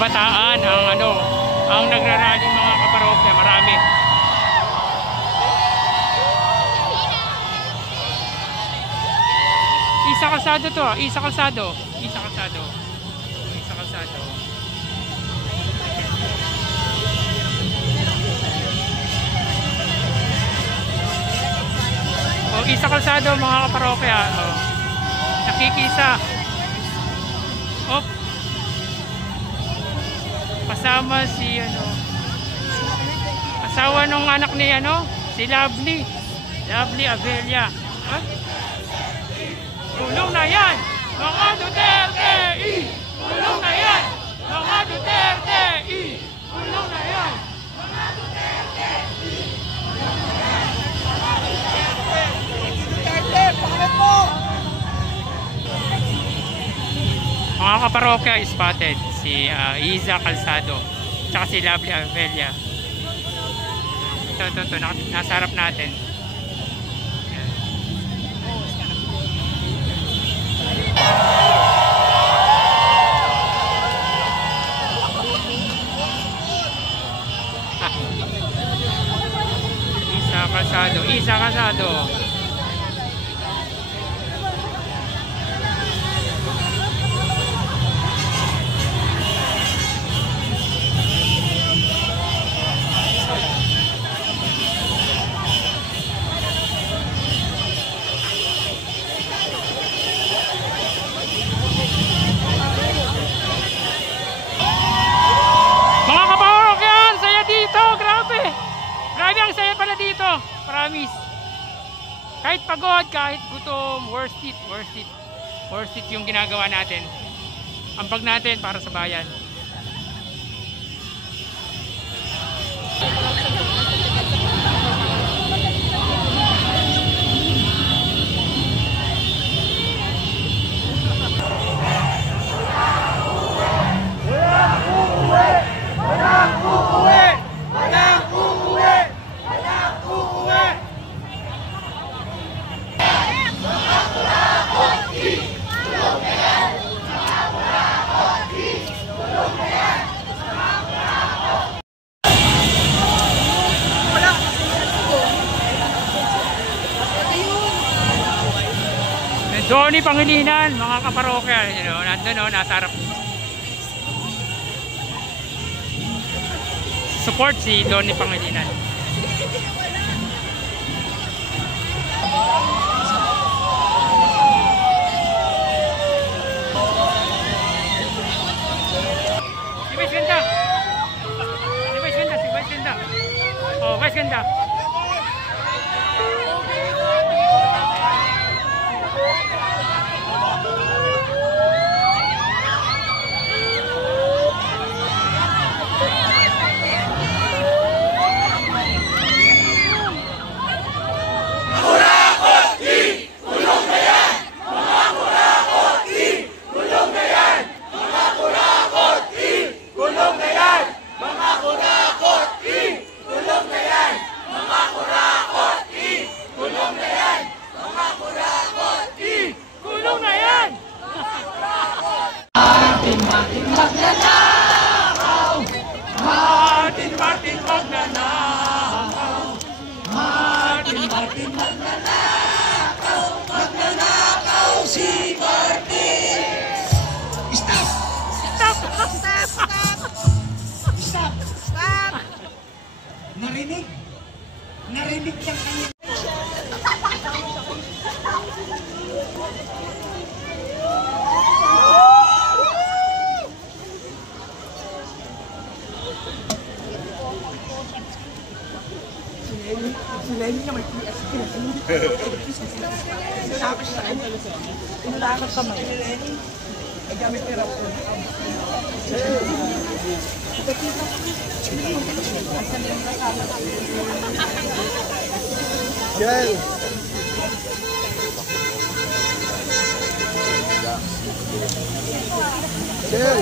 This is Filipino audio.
kabataan ang nagrarally mga kaparokya, marami. Isa Kalsado to, Isa Kalsado. Oh, Isa Kalsado mga kaparokya. Oh. Nakikisa. Oh. Kasama si asawa nung anak ni si Lovely Avelia. Huh? Tulong na yan mga Duterte! Tulong na yan mga Duterte! Tulong na yan mga Duterte! Duterte, pakit mo! Mga kaparokya, spotted si Isa Kalsado tsaka si Lovely Avelia. Ito, nasa harap natin. Isa Kalsado. Grabe ang saya pala dito, promise. Kahit pagod, kahit gutom, worth it yung ginagawa natin. Ambag natin para sa bayan. Donnie Pangilinan, mga kaparokya, nandun nasa harap. Support si Donnie Pangilinan. Si Vice Ganda. Oh, Vice Ganda. Narinig niya kanya. Sila niya may PSP. Tapos sa kanya. Inulakad kamay. Ay gamit ni Rapon. Shell. Shell.